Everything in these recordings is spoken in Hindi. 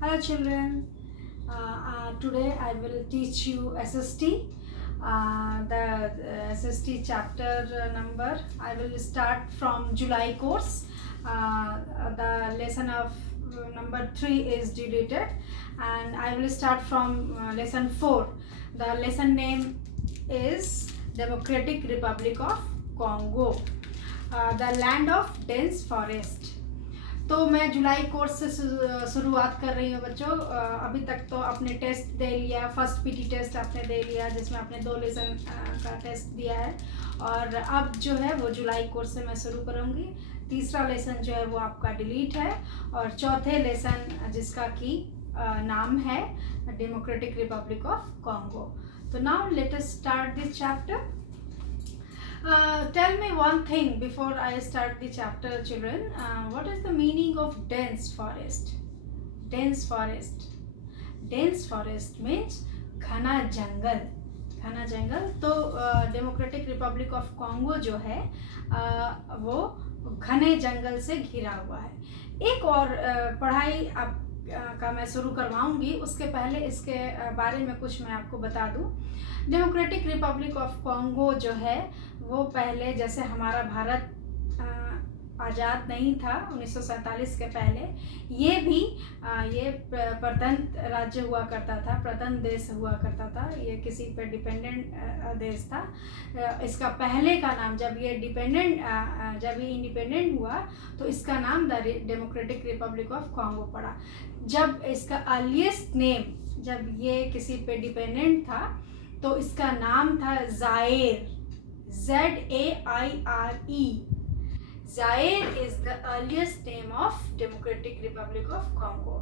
Hello children, today I will teach you SST, the SST chapter number. I will start from July course. The lesson of number 3 is deleted, and I will start from lesson 4. The lesson name is Democratic Republic of Congo, the land of dense forest. तो मैं जुलाई कोर्स से शुरुआत कर रही हूँ बच्चों। अभी तक तो आपने टेस्ट दे लिया, फर्स्ट पीटी टेस्ट आपने दे लिया जिसमें आपने 2 लेसन का टेस्ट दिया है, और अब जो है वो जुलाई कोर्स से मैं शुरू करूँगी। तीसरा लेसन जो है वो आपका डिलीट है, और चौथे लेसन जिसका कि नाम है डेमोक्रेटिक रिपब्लिक ऑफ कॉन्गो। तो now let us start this chapter. Tell me one thing before I start the chapter, children. What is the meaning of dense forest? Dense forest. Dense forest means घना जंगल. घना जंगल. तो डेमोक्रेटिक रिपब्लिक ऑफ कॉन्गो जो है वो घने जंगल से घिरा हुआ है. एक और पढ़ाई आप का मैं शुरू करवाऊंगी, उसके पहले इसके बारे में कुछ मैं आपको बता दूं. डेमोक्रेटिक रिपब्लिक ऑफ कॉन्गो जो है वो पहले, जैसे हमारा भारत आज़ाद नहीं था 1947 के पहले, ये भी ये प्रतंत्र राज्य हुआ करता था, प्रतंत्र देश हुआ करता था. ये किसी पे डिपेंडेंट देश था. इसका पहले का नाम, जब ये इंडिपेंडेंट हुआ तो इसका नाम the democratic Republic of Congo पड़ा. जब इसका अर्लीस्ट नेम, जब ये किसी पे डिपेंडेंट था तो इसका नाम था Jair. ZAIRE. Zaire is the earliest name of Democratic Republic of Congo,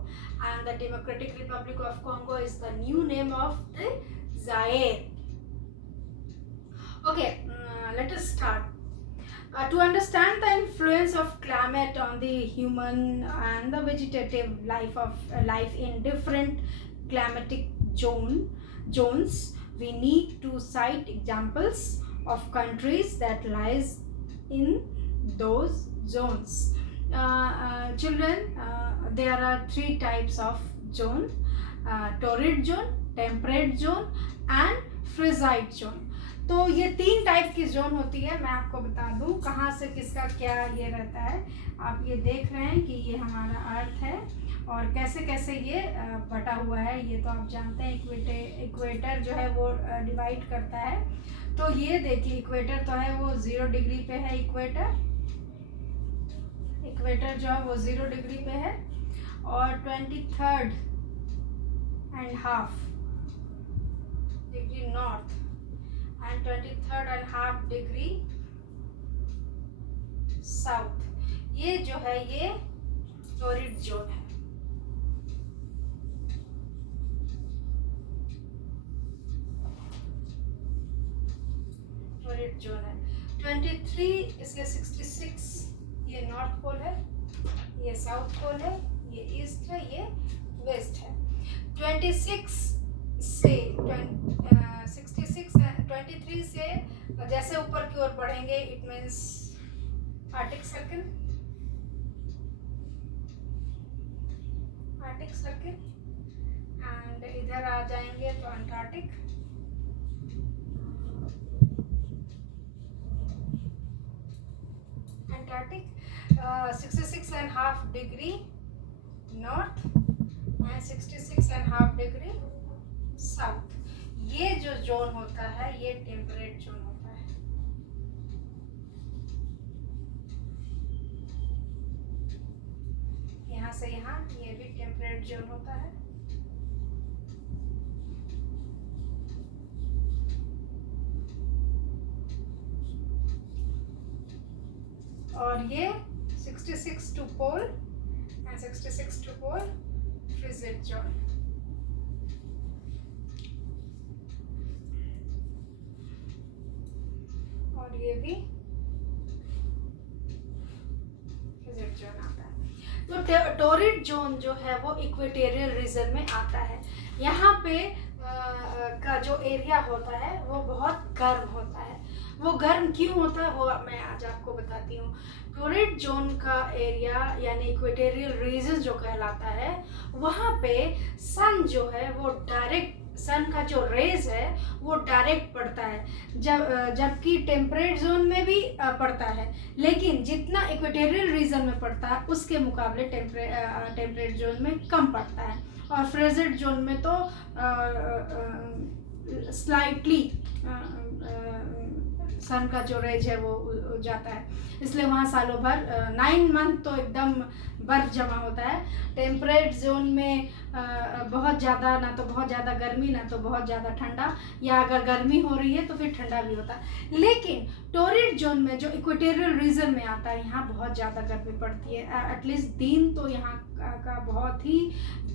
and the Democratic Republic of Congo is the new name of the Zaire. Okay, let us start. To understand the influence of climate on the human and the vegetative life in different climatic zones, we need to cite examples of countries that lies in those zones. Children, there are 3 types of zone: torrid zone, temperate zone and frigid zone. तो ये 3 टाइप की जोन होती है. मैं आपको बता दूं कहाँ से किसका क्या ये रहता है. आप ये देख रहे हैं कि ये हमारा अर्थ है, और कैसे कैसे ये बटा हुआ है ये तो आप जानते हैं. इक्वेटर जो है वो डिवाइड करता है. तो ये देखिए, इक्वेटर तो है वो 0 डिग्री पे है. इक्वेटर जो है वो 0 डिग्री पे है, और 23.5 degree north and 23.5 degree south. ये जो है ये टोरिड जोन है. टोरिड जोन है. 23 इसलिए 66 ये नॉर्थ पोल है, ये साउथ पोल है, ये ईस्ट है, ये वेस्ट है. 26 से 66 23 से जैसे ऊपर की ओर बढ़ेंगे, it means Arctic circle, and इधर आ जाएंगे तो Antarctic. Antarctic, 66.5 degree north and 66.5 degree south. ये जो जोन होता है ये टेम्परेट जोन होता है. यहाँ से यहाँ ये भी टेम्परेट जोन होता है. और ये 66 to pole and 66 to pole frigid zone. और ये भी फ्रिजिड जोन आता है. तो टोरिड जोन जो है वो इक्वेटोरियल रीजन में आता है. यहाँ पे का जो एरिया होता है वो बहुत गर्म होता है. वो गर्म क्यों होता है वो मैं आज आपको बताती हूँ. टोरिड जोन का एरिया यानी इक्वेटोरियल रीजन जो कहलाता है, वहाँ पे सन जो है वो डायरेक्ट, सन का जो रेज है वो डायरेक्ट पड़ता है, जबकि टेम्परेट जोन में भी पड़ता है, लेकिन जितना इक्वेटोरियल रीजन में पड़ता है उसके मुकाबले टेम्परेट जोन में कम पड़ता है, और फ्रेजेड जोन में तो स्लाइटली सन का जो रेज है वो जाता है, इसलिए वहाँ सालों भर 9 मंथ तो एकदम बर्फ जमा होता है। टेम्परेट जोन में बहुत ज़्यादा, ना तो बहुत ज़्यादा गर्मी ना तो बहुत ज़्यादा ठंडा, या अगर गर्मी हो रही है तो फिर ठंडा भी होता है। लेकिन टोरिड जोन में जो इक्वेटोरियल रीजन में आता है, यहाँ बहुत ज़्यादा गर्मी पड़ती है। एटलीस्ट दिन तो यहाँ का बहुत ही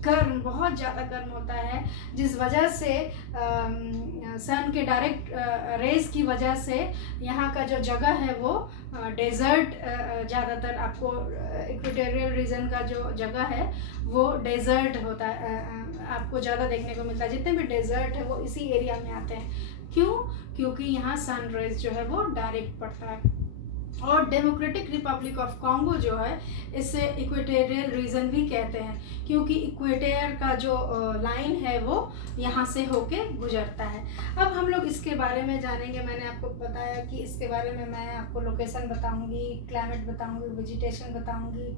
गर्म, बहुत ज़्यादा गर्म होता है, जिस वजह से सन के डायरेक्ट रेज की वजह से यहाँ का जो जगह है वो डेजर्ट, ज़्यादातर आपको इक्वेटोरियल रीजन का जो जगह है वो डेजर्ट होता है, आपको ज़्यादा देखने को मिलता है। जितने भी डेजर्ट है वो इसी एरिया में आते हैं। क्यों? क्योंकि यहाँ सन रेज जो है वो डायरेक्ट पड़ता है। और डेमोक्रेटिक रिपब्लिक ऑफ कॉन्गो जो है, इसे इक्वेटोरियल रीजन भी कहते हैं, क्योंकि इक्वेटर का जो लाइन है वो यहाँ से होके गुजरता है। अब हम लोग इसके बारे में जानेंगे। मैंने आपको बताया कि इसके बारे में मैं आपको लोकेशन बताऊंगी, क्लाइमेट बताऊंगी, वेजिटेशन बताऊंगी,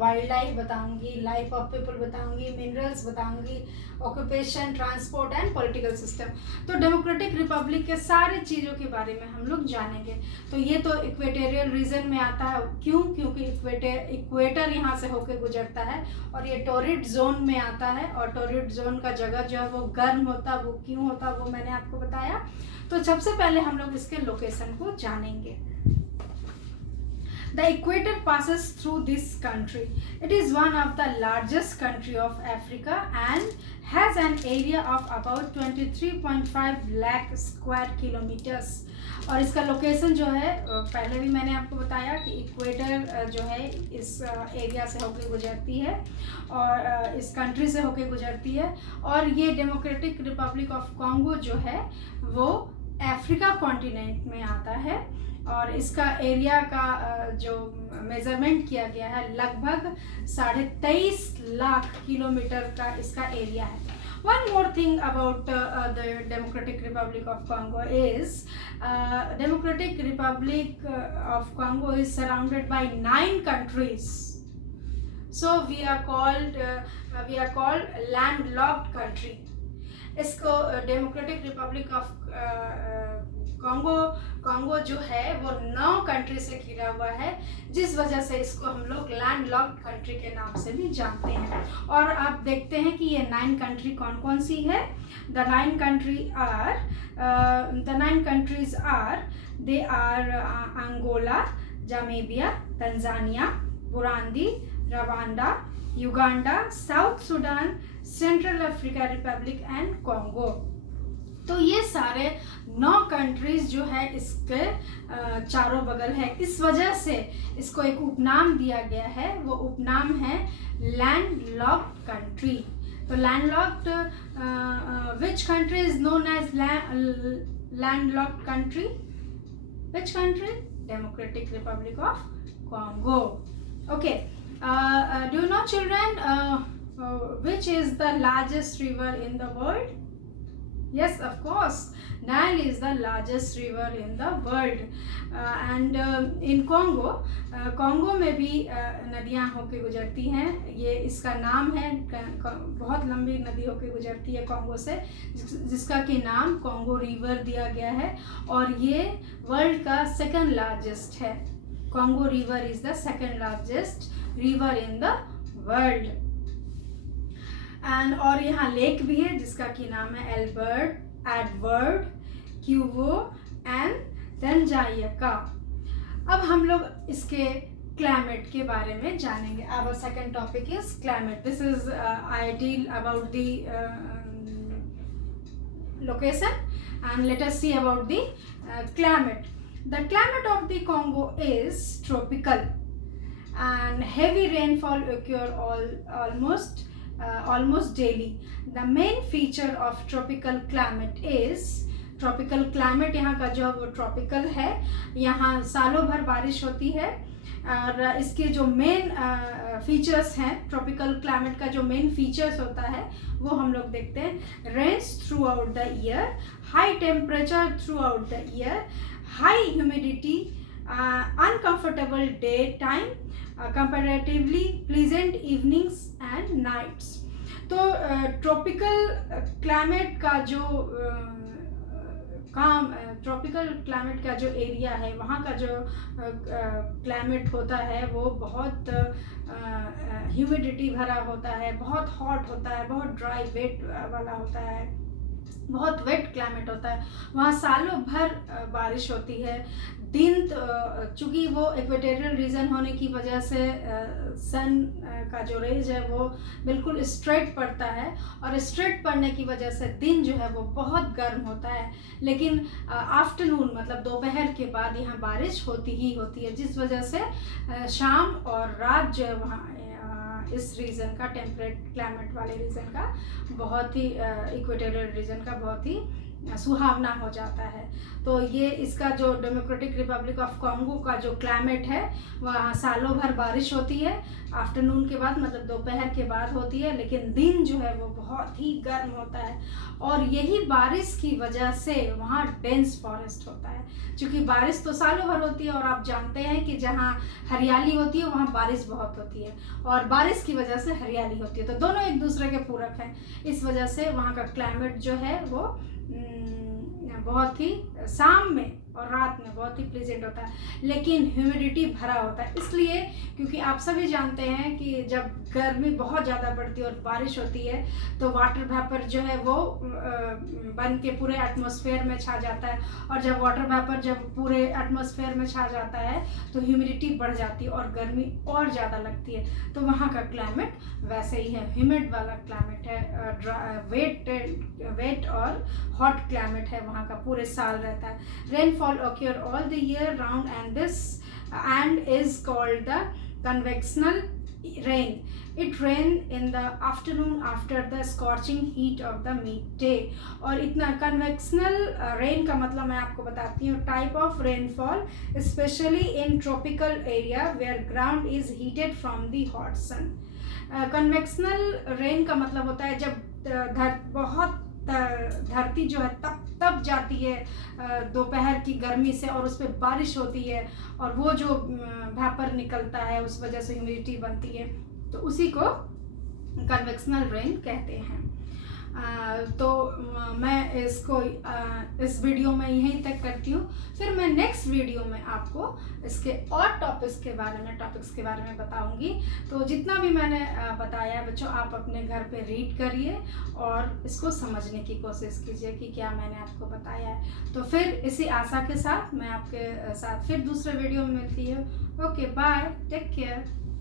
वाइल्ड लाइफ बताऊंगी, लाइफ ऑफ पीपल बताऊंगी, मिनरल्स बताऊंगी, occupation, transport and political system. तो डेमोक्रेटिक रिपब्लिक के सारे चीज़ों के बारे में हम लोग जानेंगे। तो ये तो इक्वेटोरियल रीजन में आता है। क्यों? क्योंकि इक्वेटर यहाँ से होकर गुजरता है, और ये टोरिड जोन में आता है, और टोरिड जोन का जगह जो है वो गर्म होता है। वो क्यों होता है वो मैंने आपको बताया। तो सबसे पहले हम लोग इसके लोकेशन को जानेंगे। The equator passes through this country. It is one of the largest country of Africa and has an area of about 23.5 lakh square kilometers. और इसका लोकेशन जो है, पहले भी मैंने आपको बताया कि इक्वेटर जो है इस एरिया से होकर गुजरती है, और इस कंट्री से होकर गुजरती है, और ये डेमोक्रेटिक रिपब्लिक ऑफ कॉन्गो जो है वो अफ्रीका कॉन्टिनेंट में आता है, और इसका एरिया का जो मेजरमेंट किया गया है लगभग 23.5 लाख किलोमीटर का इसका एरिया है। One more thing about the Democratic Republic of Congo is Democratic Republic of Congo is surrounded by 9 countries. So we are called landlocked country. इसको डेमोक्रेटिक रिपब्लिक ऑफ कॉन्गो जो है वो 9 कंट्री से घिरा हुआ है, जिस वजह से इसको हम लोग लैंडलॉक्ड कंट्री के नाम से भी जानते हैं। और आप देखते हैं कि ये 9 कंट्री कौन कौन सी है। The 9 countries are they are Angola, Namibia, Tanzania, Burundi, Rwanda, Uganda, South Sudan, Central Africa Republic and Congo. तो ये सारे 9 कंट्रीज जो है इसके चारों बगल है। इस वजह से इसको एक उपनाम दिया गया है, वो उपनाम है लैंडलॉक्ड कंट्री। तो landlocked, which country is known as landlocked country? Which country? Democratic Republic of Congo. Okay, do you know children which is the largest river in the world? Yes, of course, Nile is the largest river in the world. And in Congo में भी नदियाँ होके गुजरती हैं। ये इसका नाम है, बहुत लंबी नदी होके गुजरती है कॉन्गो से, जिसका कि नाम कॉन्गो रिवर दिया गया है, और ये वर्ल्ड का 2nd लार्जेस्ट है। Congo river is the 2nd largest river in the world. And और यहाँ लेक भी है जिसका कि नाम है Albert, Edward, Kivu and Tanzania. अब हम लोग इसके क्लाइमेट के बारे में जानेंगे। Our second topic is climate. This is I deal about the location and let us see about the climate. The climate of the Congo is tropical and heavy rainfall occur almost daily. The main feature of tropical climate is tropical climate। यहाँ का जो वो ट्रॉपिकल है, यहाँ सालों भर बारिश होती है। और इसके जो मेन फीचर्स हैं, ट्रॉपिकल क्लाइमेट का जो मेन फीचर्स होता है वो हम लोग देखते हैं। Rains throughout the year, high temperature throughout the year, high humidity, uncomfortable daytime, comparatively pleasant evenings and nights. तो ट्रॉपिकल क्लाइमेट का जो ट्रॉपिकल क्लाइमेट का जो एरिया है, वहाँ का जो क्लाइमेट होता है वो बहुत ह्यूमिडिटी भरा होता है, बहुत हॉट होता है, बहुत ड्राई वेट वाला होता है, बहुत वेट क्लाइमेट होता है। वहाँ सालों भर बारिश होती है। दिन चूँकि वो इक्वेटोरियल रीजन होने की वजह से सन का जो रेज है वो बिल्कुल स्ट्रेट पड़ता है, और स्ट्रेट पड़ने की वजह से दिन जो है वो बहुत गर्म होता है। लेकिन आफ्टरनून मतलब दोपहर के बाद यहाँ बारिश होती ही होती है, जिस वजह से शाम और रात जो है वहाँ इस रीजन का, टेम्परेट क्लाइमेट वाले रीजन का, बहुत ही इक्वेटोरियल रीजन का बहुत ही सुहावना हो जाता है। तो ये इसका जो डेमोक्रेटिक रिपब्लिक ऑफ कॉन्गो का जो क्लाइमेट है वहाँ सालों भर बारिश होती है, आफ्टरनून के बाद मतलब दोपहर के बाद होती है, लेकिन दिन जो है वो बहुत ही गर्म होता है। और यही बारिश की वजह से वहाँ डेंस फॉरेस्ट होता है, क्योंकि बारिश तो सालों भर होती है और आप जानते हैं कि जहाँ हरियाली होती है वहाँ बारिश बहुत होती है, और बारिश की वजह से हरियाली होती है, तो दोनों एक दूसरे के पूरक हैं। इस वजह से वहाँ का क्लाइमेट जो है वो बहुत ही शाम में और रात में बहुत ही प्लेजेंट होता है, लेकिन ह्यूमिडिटी भरा होता है। इसलिए क्योंकि आप सभी जानते हैं कि जब गर्मी बहुत ज़्यादा बढ़ती है और बारिश होती है तो वाटर वेपर जो है वो बन के पूरे एटमॉस्फेयर में छा जाता है, और जब वाटर वेपर जब पूरे एटमॉस्फेयर में छा जाता है तो ह्यूमिडिटी बढ़ जाती है और गर्मी और ज़्यादा लगती है। तो वहाँ का क्लाइमेट वैसे ही है, ह्यूमिड वाला क्लाइमेट है, वेट और हॉट क्लाइमेट है, वहाँ का पूरे साल रहता है। Rainfall occur all the year round, and this and is called the convectional rain. It rain in the afternoon after the scorching heat of the midday. और इतना convectional rain का मतलब मैं आपको बताती हूँ, type of rainfall especially in tropical area where ground is heated from the hot sun. convectional rain का मतलब होता है जब बहुत धरती जो है तप जाती है दोपहर की गर्मी से, और उस पर बारिश होती है, और वो जो वेपर निकलता है उस वजह से ह्यूमिडिटी बनती है, तो उसी को कन्वेक्शनल रेन कहते हैं। तो मैं इसको इस वीडियो में यहीं तक करती हूँ। फिर मैं नेक्स्ट वीडियो में आपको इसके और टॉपिक्स के बारे में बताऊँगी। तो जितना भी मैंने बताया बच्चों, आप अपने घर पे रीड करिए और इसको समझने की कोशिश कीजिए कि क्या मैंने आपको बताया है। तो फिर इसी आशा के साथ मैं आपके साथ फिर दूसरे वीडियो में मिलती हूँ। Okay, bye, take care.